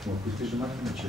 Ако искаш да махнем че.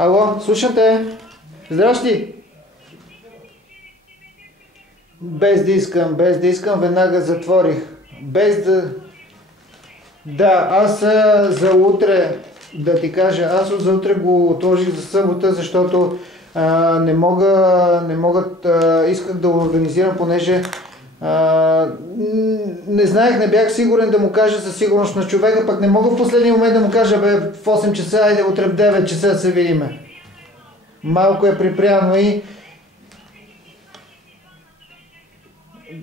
Ало, слушате? Здрасти! Без да искам, веднага затворих. Без да... Да, аз за утре, да ти кажа, аз за утре го отложих за събота, защото не мога, исках да го организирам, понеже не знаех, не бях сигурен да му кажа със сигурност на човека, пък не мога в последния момент да му кажа, бе, в 8 часа, айде утре в 9 часа да се видиме. Малко е припряно и...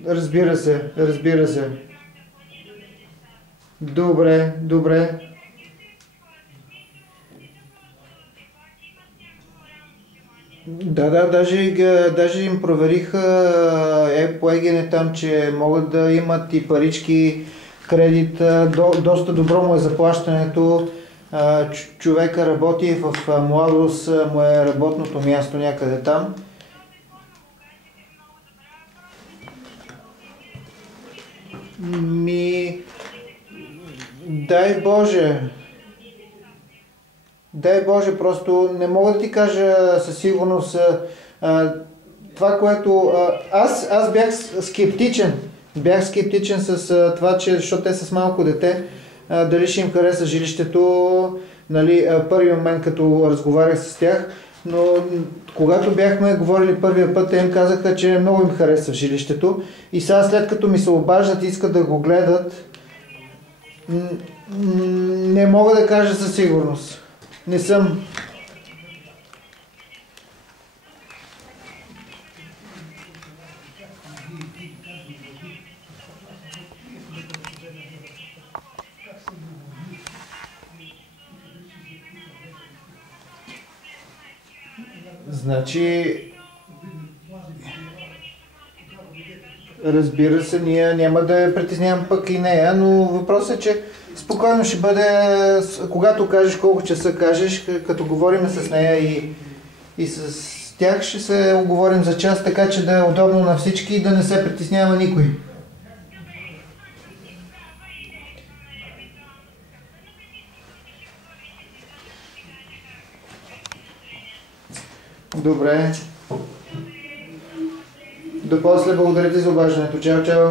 Разбира се. Добре. Да, даже им проверих по ЕГН там, че могат да имат и парички, кредит, доста добро му е заплащането. Човека работи в Младост, му е работното място някъде там. Дай Боже, просто не мога да ти кажа със сигурност това, което... Аз бях скептичен. С това, че защото те са с малко дете, дали ще им хареса жилището, нали, първият момент, като разговарях с тях, но когато бяхме говорили първия път, те им казаха, че много им харесва жилището и сега след като ми се обаждат и искат да го гледат, не мога да кажа със сигурност. Не съм. Значи, разбира се, ние няма да я притеснявам пък и нея, но въпросът е, че спокойно ще бъде, когато кажеш колко часа кажеш, като говорим с нея и с тях ще се оговорим за час, така че да е удобно на всички и да не се притеснява никой. Добре. До после, благодаря ти за обаждането. Чао.